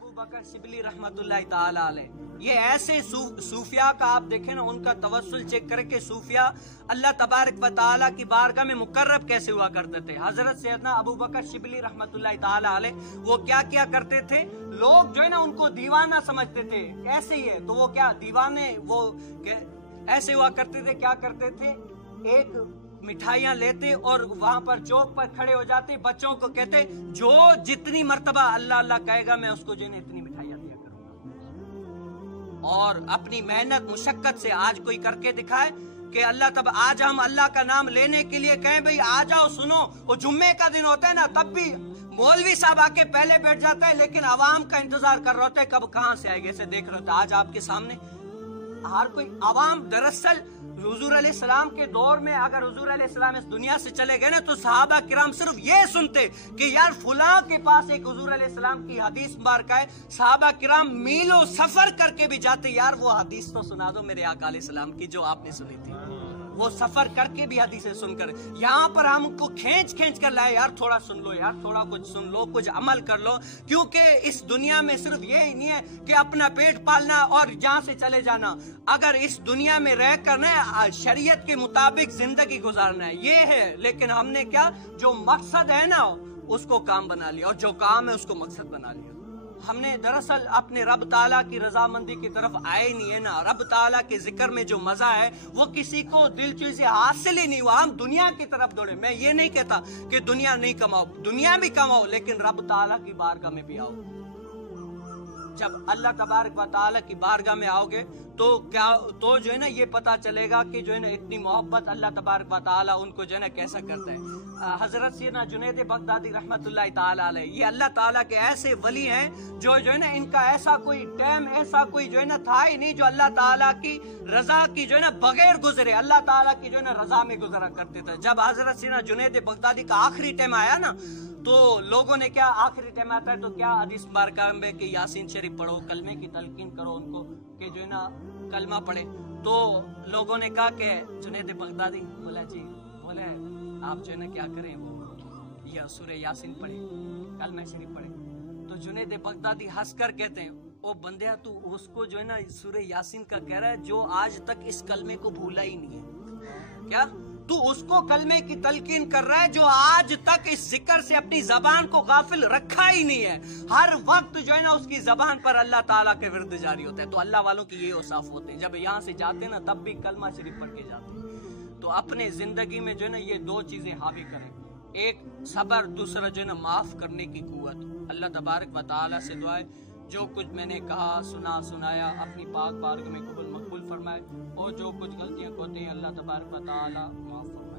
अबू बकर शिबली रहमतुल्लाह ताला अलैह, ये ऐसे सूफिया का आप देखें ना, उनका तवस्सुल चेक करके सूफिया अल्लाह तबारक व ताला की बारगाह में मुकर्रब कैसे हुआ करते थे। हजरत सैयदना अबू बकर शिबली रहमतुल्लाह ताला अलैह वो क्या किया करते थे, लोग जो है ना उनको दीवाना समझते थे, ऐसे ही है तो वो क्या दीवाने वो ऐसे हुआ करते थे, क्या करते थे, एक मिठाइयाँ लेते और वहां पर चौक पर खड़े हो जाते, बच्चों को कहते जो जितनी मर्तबा अल्लाह अल्लाह कहेगा मैं उसको जो है इतनी मिठाइयाँ दिया करूंगा। और अपनी मेहनत मुशक्कत से आज कोई करके दिखाए कि अल्लाह तब आज हम अल्लाह का नाम लेने के लिए कहें भाई आ जाओ सुनो, वो जुम्मे का दिन होता है ना तब भी मौलवी साहब आके पहले बैठ जाता है, लेकिन आवाम का इंतजार कर रहे होते हैं कब कहाँ से आएंगे। ऐसे देख रहे होते आज आपके सामने हर कोई आवाम। दरअसल हुजूर अलैहिस्सलाम के दौर में अगर हुजूर अलैहिस्सलाम इस दुनिया से चले गए ना तो सहाबा किराम सिर्फ ये सुनते कि यार फुला के पास एक हुजूर अलैहिस्सलाम की हदीस मुबारक है, सहाबा किराम मीलों सफर करके भी जाते, यार वो हदीस तो सुना दो मेरे आका अलैहिस्सलाम की जो आपने सुनी थी। वो सफर करके भी हदीसें सुनकर यहाँ पर हमको खींच खींच कर लाए, यार थोड़ा सुन लो, यार थोड़ा कुछ सुन लो, कुछ अमल कर लो, क्योंकि इस दुनिया में सिर्फ ये ही नहीं है कि अपना पेट पालना और यहाँ से चले जाना। अगर इस दुनिया में रह कर ना शरीयत के मुताबिक जिंदगी गुजारना है ये है, लेकिन हमने क्या जो मकसद है ना उसको काम बना लिया और जो काम है उसको मकसद बना लिया। हमने दरअसल अपने रब ताला की रजामंदी की तरफ आए नहीं है ना। रब ताला के जिक्र में जो मजा है वो किसी को दिलचस्पी से हासिल ही नहीं हुआ, हम दुनिया की तरफ दौड़े। मैं ये नहीं कहता कि दुनिया नहीं कमाओ, दुनिया भी कमाओ, लेकिन रब ताला की बारगाह में भी आओ। जब अल्लाह तबारक व ताला की बारगाह में आओगे तो क्या तो जो है ना ये पता चलेगा कि जो है ना इतनी मोहब्बत अल्लाह तबारक व ताला उनको जो है ना कैसा करता है। हजरत सैयदना जुनैद बगदादी रहमतुल्लाह ताला अलैह ये अल्लाह ताला के ऐसे वली हैं जो है ना इनका ऐसा कोई टाइम ऐसा कोई जो है ना था ही नहीं जो अल्लाह ताला की रजा की जो है ना बगैर गुजरे, अल्लाह ताला की जो है ना रजा में गुजरा करते थे। जब हजरत सैयदना जुनैद बगदादी का आखिरी टाइम आया ना तो लोगों ने क्या आखिरी टाइम आता है तो क्या हदीस मुबारक में कि यासीन शरीफ पढ़ो, कलमे की तलकीन करो उनको कि जो है ना कलमा पढ़े। तो लोगों ने कहा कि जुनैद बगदादी बोला जी बोले आप जो है ना क्या करें वो या सूरह यासीन पढ़े, कलमा शरीफ पढ़े। तो जुनैद बगदादी हंसकर कहते हैं ओ बंदिया तू उसको जो है ना सूरह यासीन का कह रहा है जो आज तक इस कलमे को भूला ही नहीं है। क्या तू उसको कलमे की तलकीन कर रहा है जो आज तक इस जिक्र से अपनी जबान को गाफिल रखा ही नहीं है। हर वक्त जो है ना उसकी जबान पर अल्लाह ताला के विर्द जारी होता है। तो अल्लाह वालों की ये औसाफ होते हैं, जब यहाँ से जाते हैं ना तब भी कलमा शरीफ पढ़ के जाते हैं। तो अपने जिंदगी में जो है ना ये दो चीजें हावी करें, एक सबर, दूसरा जो है ना माफ करने की कुव्वत। अल्लाह तबारक व तआला से दुआ है जो कुछ मैंने कहा सुना सुनाया अपनी पाक बारगाह में कबूल मकबूल फरमाए और जो कुछ गलतियां होती हैं अल्लाह तबारक व तआला माफ फरमाए।